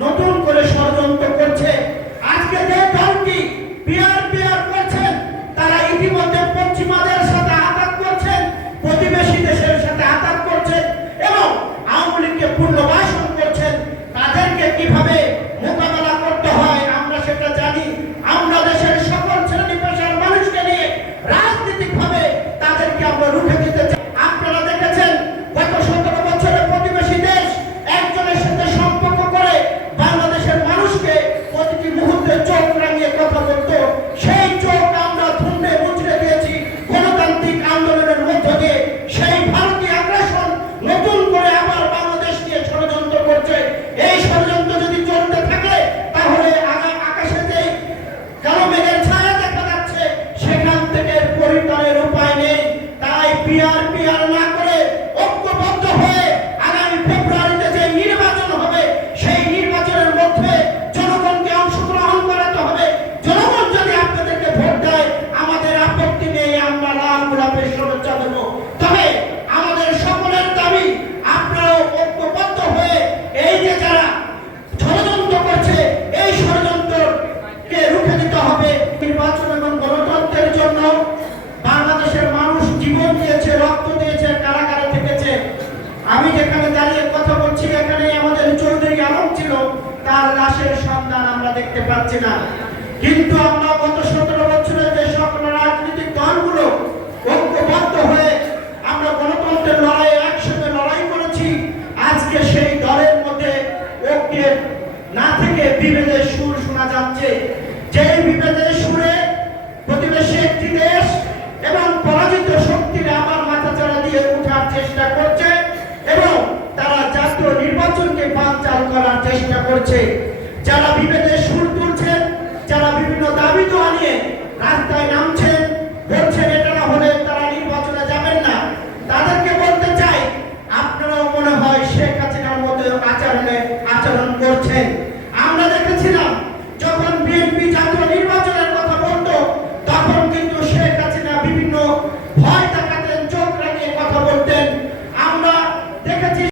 নতুন করে ষড়যন্ত্র করছে। আজকে যে দলটি পিয়ার পিয়ার করছেন তারা ইতিমধ্যে পশ্চিমাদের সাথে আঘাত করছেন প্রতিবেশী দেশের সাথে আঘাত করছেন এবং আওয়ামী লীগকে পূর্ণবাদ একটা আমি যেখানে দাঁড়িয়ে কথা বলছি এখানে আমাদের চৌধুরী আলম ছিল, তার লাশের সন্ধান আমরা দেখতে পাচ্ছি না। কিন্তু আমরা গত সতেরো বছরে যে সকল রাজনৈতিক দলগুলো ঐক্যবদ্ধ হয়ে আমরা গণতন্ত্রের লড়াই একসাথে লড়াই করেছি, আজকে সেই দলের মধ্যে ঐক্যের না থেকে বিভেদের সুর শোনা যাচ্ছে। যে বিভেদের সুরে করছে। যারা